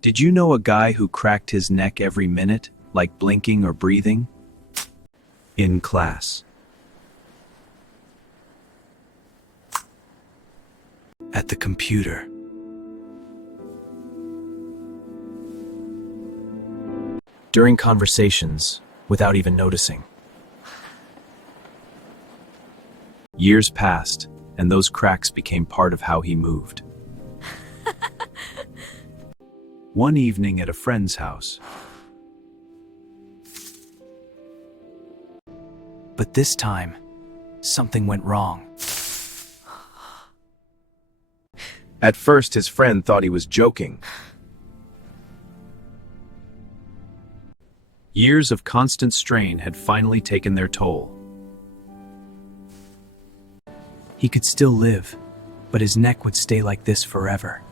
Did you know a guy who cracked his neck every minute, like blinking or breathing? In class. At the computer. During conversations, without even noticing. Years passed, and those cracks became part of how he moved. One evening at a friend's house. But this time, something went wrong. At first, his friend thought he was joking. Years of constant strain had finally taken their toll. He could still live, but his neck would stay like this forever.